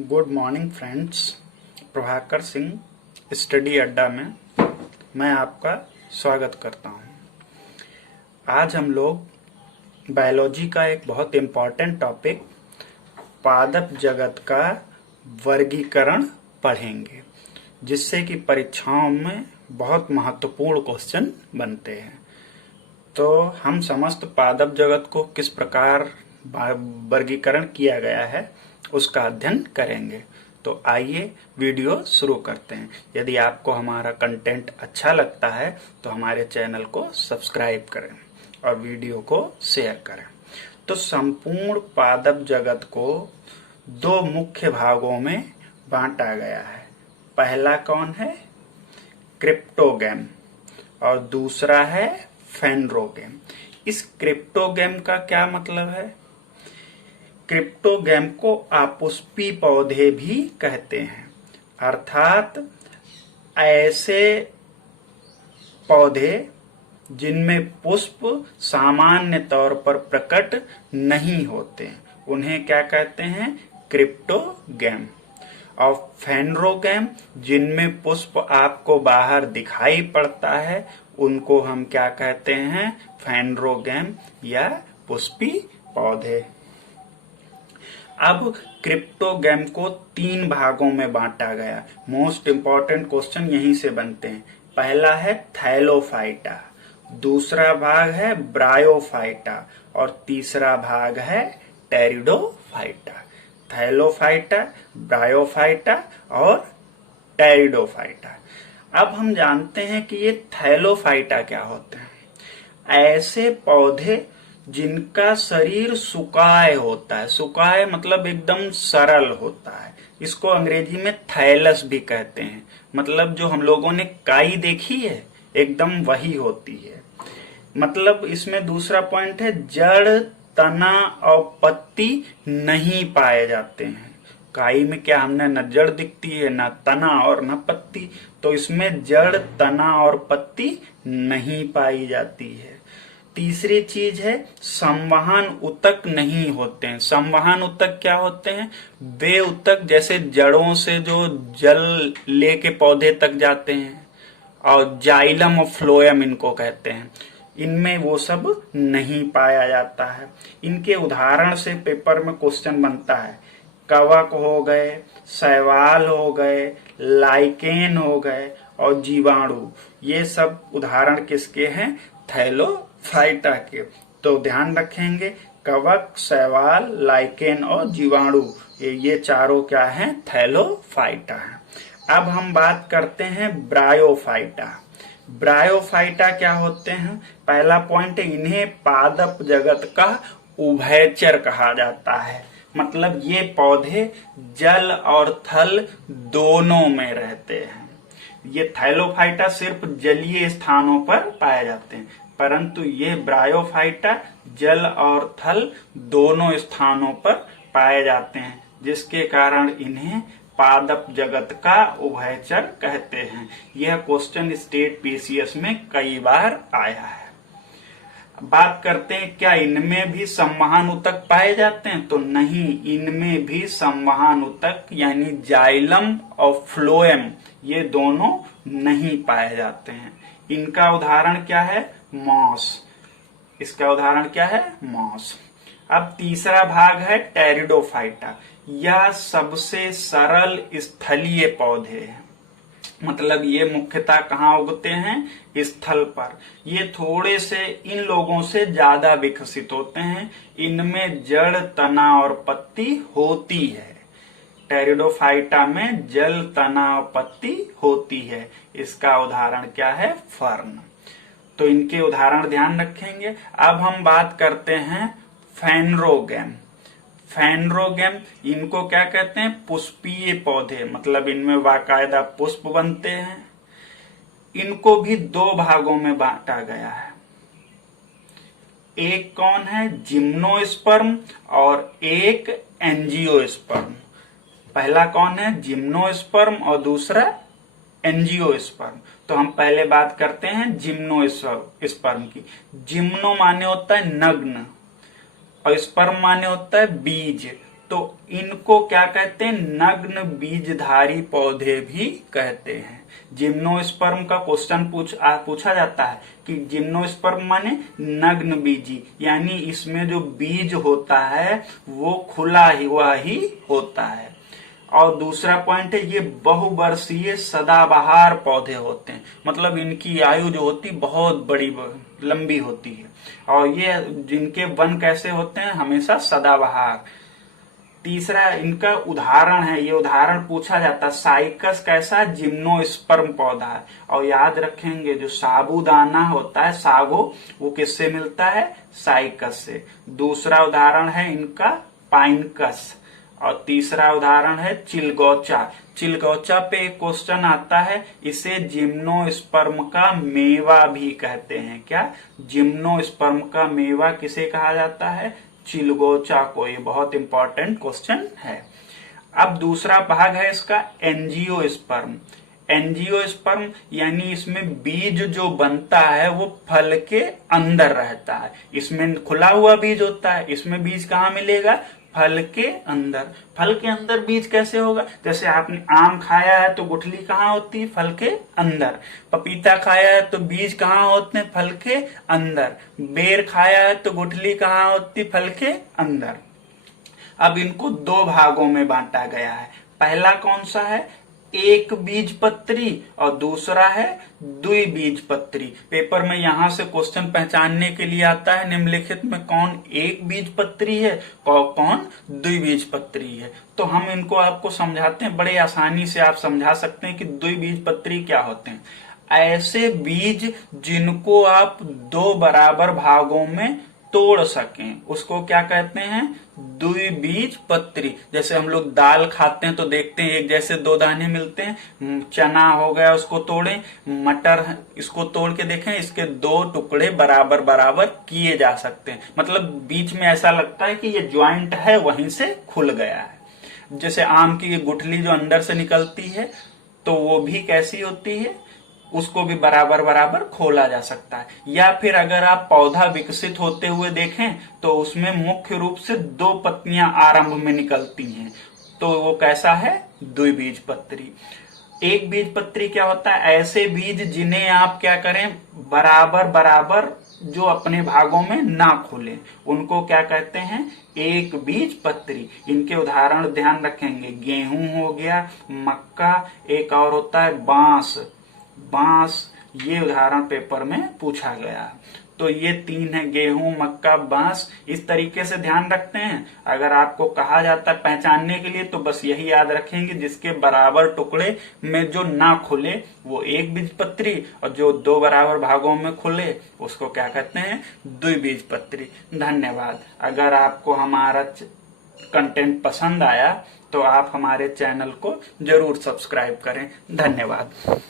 Good morning friends. Prabhakar Singh study अड्डा में मैं आपका स्वागत करता हूं। आज हम लोग बायोलॉजी का एक बहुत इम्पॉर्टेंट टॉपिक पादप जगत का वर्गीकरण पढ़ेंगे, जिससे कि परीक्षाओं में बहुत महत्वपूर्ण क्वेश्चन बनते हैं। तो हम समस्त पादप जगत को किस प्रकार वर्गीकरण किया गया है उसका अध्ययन करेंगे। तो आइए वीडियो शुरू करते हैं। यदि आपको हमारा कंटेंट अच्छा लगता है तो हमारे चैनल को सब्सक्राइब करें और वीडियो को शेयर करें। तो संपूर्ण पादप जगत को दो मुख्य भागों में बांटा गया है। पहला कौन है? क्रिप्टोगैम, और दूसरा है फेनरोगैम। इस क्रिप्टोगैम का क्या मतलब है? क्रिप्टोगैम को अपुष्पी पौधे भी कहते हैं, अर्थात ऐसे पौधे जिनमें पुष्प सामान्य तौर पर प्रकट नहीं होते, उन्हें क्या कहते हैं? क्रिप्टोगैम। और फेनरोगैम, जिनमें पुष्प आपको बाहर दिखाई पड़ता है, उनको हम क्या कहते हैं? फेनरोगैम या पुष्पी पौधे। अब क्रिप्टोगैम को 3 भागों में बांटा गया। मोस्ट इंपॉर्टेंट क्वेश्चन यहीं से बनते हैं। पहला है थैलोफाइटा, दूसरा भाग है ब्रायोफाइटा और तीसरा भाग है टेरिडोफाइटा। थैलोफाइटा, ब्रायोफाइटा और टेरिडोफाइटा। अब हम जानते हैं कि ये थैलोफाइटा क्या होते हैं। ऐसे पौधे जिनका शरीर सुकाय होता है, सुकाय मतलब एकदम सरल होता है। इसको अंग्रेजी में थैलस भी कहते हैं। मतलब जो हम लोगों ने काई देखी है, एकदम वही होती है। मतलब इसमें दूसरा पॉइंट है, जड़, तना और पत्ती नहीं पाए जाते हैं। काई में क्या हमने न जड़ दिखती है, न तना और न पत्ती, तो इसमें जड़, तना और पत्ती नहीं पाई जाती है। तीसरी चीज है, संवहन ऊतक नहीं होते हैं। संवहन ऊतक क्या होते हैं? वे ऊतक जैसे जड़ों से जो जल लेके पौधे तक जाते हैं, और जाइलम और फ्लोएम इनको कहते हैं, इनमें वो सब नहीं पाया जाता है। इनके उदाहरण से पेपर में क्वेश्चन बनता है। कवक हो गए, शैवाल हो गए, लाइकेन हो गए और जीवाणु, ये सब उदाहरण किसके हैं? थैलोफाइटा के। तो ध्यान रखेंगे, कवक, शैवाल, लाइकेन और जीवाणु, ये चारों क्या हैं? थैलोफाइटा हैं। अब हम बात करते हैं ब्रायोफाइटा। ब्रायोफाइटा क्या होते हैं? पहला पॉइंट है, इन्हें पादप जगत का उभयचर कहा जाता है। मतलब ये पौधे जल और थल दोनों में रहते हैं। ये थैलोफाइटा सिर्फ जलीय स्थानों पर पाए जाते हैं, परंतु ये ब्रायोफाइटा जल और थल दोनों स्थानों पर पाए जाते हैं, जिसके कारण इन्हें पादप जगत का उभयचर कहते हैं। यह क्वेश्चन स्टेट पीसीएस में कई बार आया है। बात करते हैं, क्या इनमें भी संवहन ऊतक पाए जाते हैं? तो नहीं, इनमें भी संवहन ऊतक यानी जाइलम और फ्लोएम, ये दोनों नहीं पाए जाते हैं। इनका उदाहरण क्या है? मॉस। इसका उदाहरण क्या है? मॉस। अब तीसरा भाग है टेरिडोफाइटा। यह सबसे सरल स्थलीय पौधे हैं। मतलब ये मुख्यतः कहाँ उगते हैं? स्थल पर। ये थोड़े से इन लोगों से ज्यादा विकसित होते हैं। इनमें जड़, तना और पत्ती होती है। टेरिडोफाइटा में जल, तना और पत्ती होती है। इसका उदाहरण क्या है? फर्न। तो इनके उदाहरण ध्यान रखेंगे। अब हम बात करते हैं फेनरोगैम। फेनरोगैम, इनको क्या कहते हैं? पुष्पीय पौधे। मतलब इनमें बाकायदा पुष्प बनते हैं। इनको भी 2 भागों में बांटा गया है। एक कौन है? जिम्नोस्पर्म और एक एंजियोस्पर्म। पहला कौन है? जिम्नोस्पर्म और दूसरा एंजियोस्पर्म। तो हम पहले बात करते हैं जिम्नोस्पर्म की। जिम्नो माने होता है नग्न और स्पर्म माने होता है बीज। तो इनको क्या कहते हैं, नग्न बीजधारी पौधे भी कहते हैं। जिम्नोस्पर्म का क्वेश्चन पूछा जाता है कि जिम्नोस्पर्म माने नग्न बीजी, यानी इसमें जो बीज होता है वो खुला हुआ ही होता है। और दूसरा पॉइंट है, ये बहुवर्षीय सदाबहार पौधे होते हैं, मतलब इनकी आयु जो होती बहुत बड़ी लंबी होती है। और ये जिनके वन कैसे होते हैं, हमेशा सदाबहार। तीसरा इनका उदाहरण है, ये उदाहरण पूछा जाता है, साइकस कैसा, जिम्नोस्पर्म पौधा है। और याद रखेंगे जो साबूदाना होता है सागो, वो किससे मिलता है, साइकस से। दूसरा उदाहरण है इनका पाइनकस। और तीसरा उदाहरण है चिलगोचा। चिलगोचा पे एक क्वेश्चन आता है, इसे जिम्नोस्पर्म का मेवा भी कहते हैं। क्या, जिम्नोस्पर्म का मेवा किसे कहा जाता है, चिलगोचा को। ये बहुत इंपॉर्टेंट क्वेश्चन है। अब दूसरा भाग है इसका एंजियोस्पर्म। एंजियोस्पर्म यानी इसमें बीज जो बनता है वो फल के अंदर रहता है। इसमें खुला हुआ बीज होता है, इसमें बीज कहाँ मिलेगा, फल के अंदर। फल के अंदर बीज कैसे होगा, जैसे आपने आम खाया है तो गुठली कहाँ होती है, फल के अंदर। पपीता खाया है तो बीज कहाँ होते हैं, फल के अंदर। बेर खाया है तो गुठली कहाँ होती है, फल के अंदर। अब इनको दो भागों में बांटा गया है। पहला कौन सा है, एक बीज पत्री, और दूसरा है द्विबीजपत्री। पेपर में यहां से क्वेश्चन पहचानने के लिए आता है निम्नलिखित में कौन एक बीज पत्री है, कौन द्विबीजपत्री है। तो हम इनको आपको समझाते हैं, बड़े आसानी से आप समझा सकते हैं कि द्विबीजपत्री क्या होते हैं। ऐसे बीज जिनको आप दो बराबर भागों में तोड़ सकें उसको क्या कहते हैं, द्विबीजपत्री। जैसे हम लोग दाल खाते हैं तो देखते हैं एक जैसे दो दाने मिलते हैं। चना हो गया उसको तोड़ें, मटर इसको तोड़ के देखें, इसके दो टुकड़े बराबर बराबर किए जा सकते हैं, मतलब बीच में ऐसा लगता है कि ये ज्वाइंट है, वहीं से खुल गया है। जैसे आम की गुठली जो अंदर से निकलती है तो वो भी कैसी होती है, उसको भी बराबर बराबर खोला जा सकता है। या फिर अगर आप पौधा विकसित होते हुए देखें तो उसमें मुख्य रूप से दो पत्तियां आरंभ में निकलती हैं, तो वो कैसा है, द्विबीजपत्री। एक बीजपत्री क्या होता है, ऐसे बीज जिन्हें आप क्या करें, बराबर बराबर जो अपने भागों में ना खोले, उनको क्या कहते हैं, एक बीजपत्री। इनके उदाहरण ध्यान रखेंगे, गेहूं हो गया, मक्का, एक और होता है बांस। ये उदाहरण पेपर में पूछा गया। तो ये तीन है, गेहूं, मक्का, बांस। इस तरीके से ध्यान रखते हैं। अगर आपको कहा जाता है पहचानने के लिए तो बस यही याद रखेंगे, जिसके बराबर टुकड़े में जो ना खुले वो एक बीजपत्री, और जो दो बराबर भागों में खुले उसको क्या कहते हैं, द्विबीजपत्री। धन्यवाद। अगर आपको हमारा कंटेंट पसंद आया तो आप हमारे चैनल को जरूर सब्सक्राइब करें। धन्यवाद।